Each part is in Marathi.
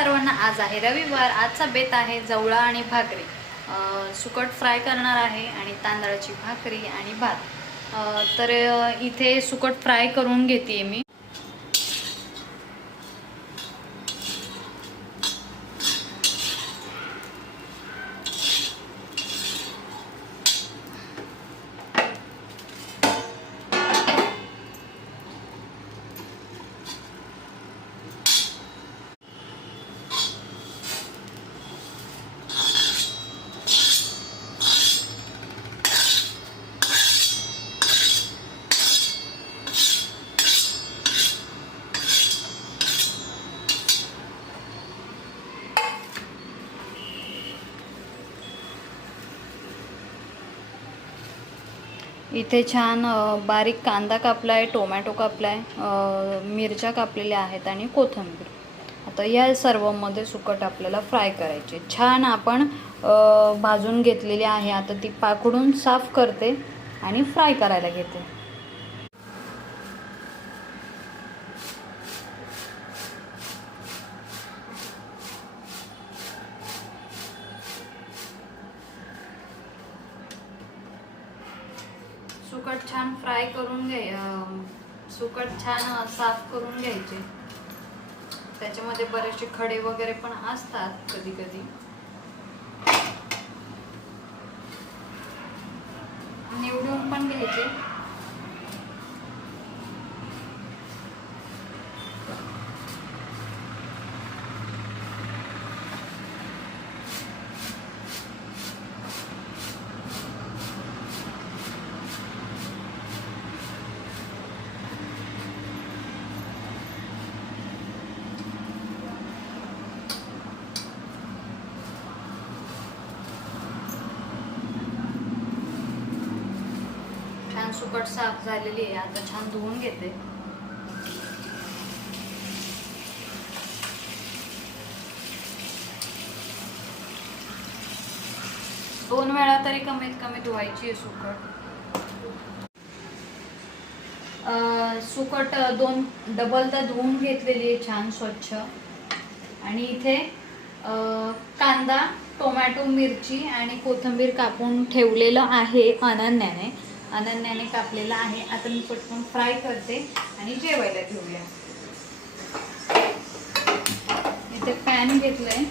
सर्वांना आज आहे. रविवार आजचा बेत आहे जवळा आणि भाकरी. सुकट फ्राय करणार आहे आणि तांदळाची भाकरी आणि भात. तर इथे सुकट फ्राय करून घेते मी. इथे छान बारीक कांदा कापला आहे टोमॅटो कापला आहे मिरच्या कापलेल्या आहेत आणि कोथिंबीर. आता या सर्वमध्ये सुकट आपल्याला फ्राय करायचे. छान आपण भाजून घेतलेली आहे. आता ती पाकडून साफ करते आणि फ्राय करायला घेते. सुकट छान फ्राय करून घ्याय सुकट छान साफ करून घ्यायचे. त्याच्यामध्ये बरेचसे खडे वगैरे पण असतात कधी कधी. निवडून पण घ्यायचे छान सुकट साफ झालेली आहे. आता छान धुवून घेते. दोन वेळा तरी कमीत कमी धुवायची आहे सुकट. सुकट दोन डबलदा धुवून घेतलेली आहे छान स्वच्छ. आणि इथे अं, कांदा टोमॅटो मिरची आणि कोथिंबीर कापून ठेवलेलं आहे अनन्याने. अनन्याने कापलेला आहे. आता मी पटकन फ्राय करते आणि जेवायला घेऊया. इथे पॅन घेतलंय.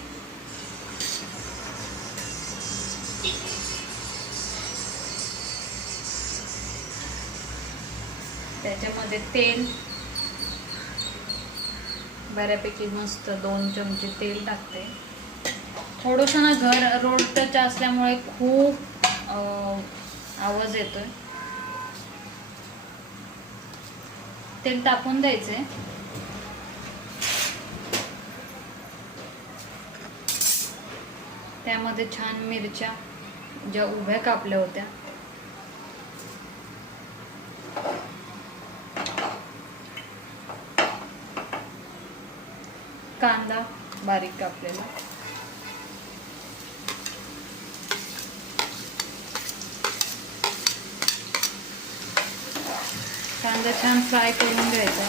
त्याच्यामध्ये तेल. बऱ्यापैकी मस्त दोन चमचे तेल टाकते. थोडंसं ना घर रोड टच असल्यामुळे खूप आवाज येतोय. तेल टाकून द्यायचे. त्यामध्ये छान मिरच्या ज्या उभ्या कापल्या होत्या. कांदा बारीक कापलेला. कांदा छान फ्राय करून घ्यायचा.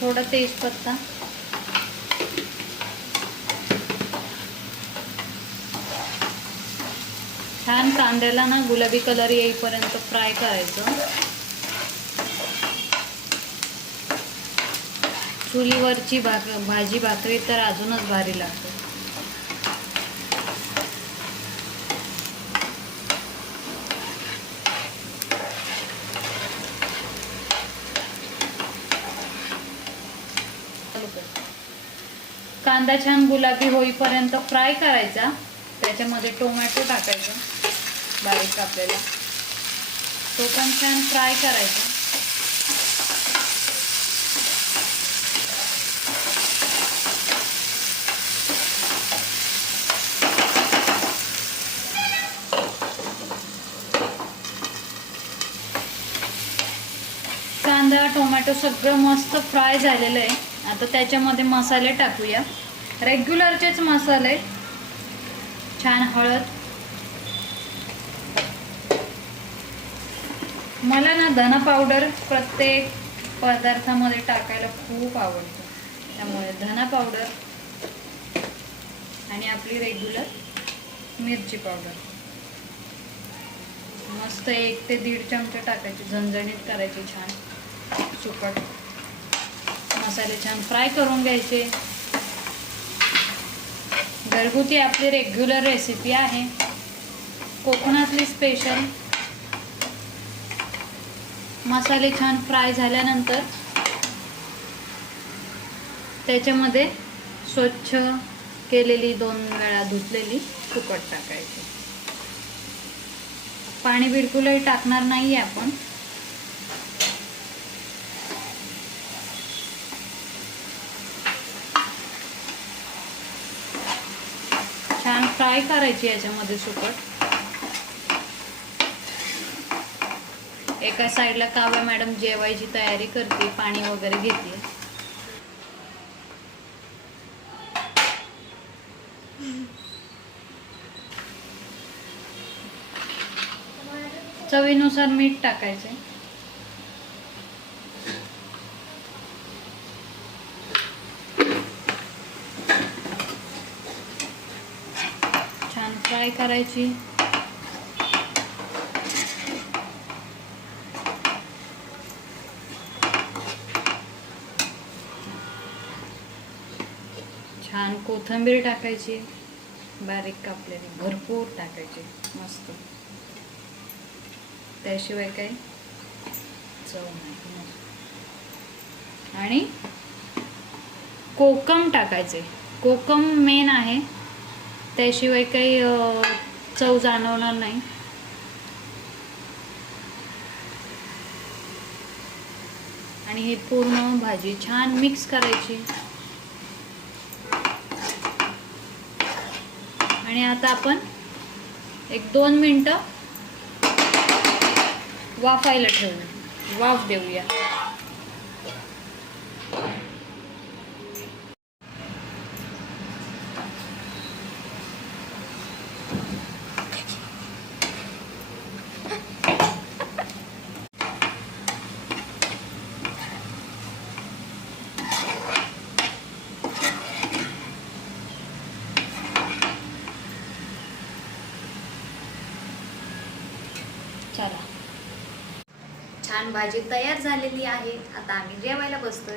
थोडा तेजपत्ता. छान कांद्याला ना गुलाबी कलर येईपर्यंत फ्राय करायचं. चुलीवरची भाक भाजी भाकरी तर अजूनच भारी लागते. कांदा छान गुलाबी होईपर्यंत फ्राय करायचा. त्याच्यामध्ये टोमॅटो टाकायचा. बारीक कापलेला. तो पण छान फ्राय करायचा. कांदा टोमॅटो सगळं मस्त फ्राय झालेलं आहे. आता त्याच्यामध्ये मसाले टाकूया. रेग्युलरचेच मसाले. छान हळद. मला ना धन पावडर प्रत्येक पदार्थामध्ये टाकायला खूप आवडतं. त्यामुळे धना पावडर आणि आपली रेग्युलर मिरची पावडर मस्त एक ते दीड चमचे टाकायचे झणझणीत करायचे छान. सुकट. मसाले छान फ्राय करून घ्यायचे. घरगुती आपली रेग्युलर रेसिपी आहे. कोकणातली स्पेशल मसाले छान फ्राय झाल्यानंतर त्याच्यामध्ये स्वच्छ केलेली दोन वेळा धुतलेली सुकट टाकायची. पाणी बिलकुलही टाकणार नाही आपण. छान फ्राय करायची याच्यामध्ये सुकट एका साईडला काव्या मॅडम जेवायची तयारी करते पाणी वगैरे घेते. चवीनुसार मीठ टाकायचे. छान फ्राय करायची. छान कोथिंबीर टाकायची बारीक कापलेली भरपूर टाकायची मस्त. त्याशिवाय काही चव नाही आणि कोकम टाकायचे. कोकम मेन आहे. त्याशिवाय काही चव जाणवणार नाही. आणि ही पूर्ण भाजी छान मिक्स करायची. आणि आता आपण एक दोन मिनटं वाफायला ठेवू वाफ देऊया. छान भाजी तयार झालेली आहे. आता आम्ही जेवायला बसतोय.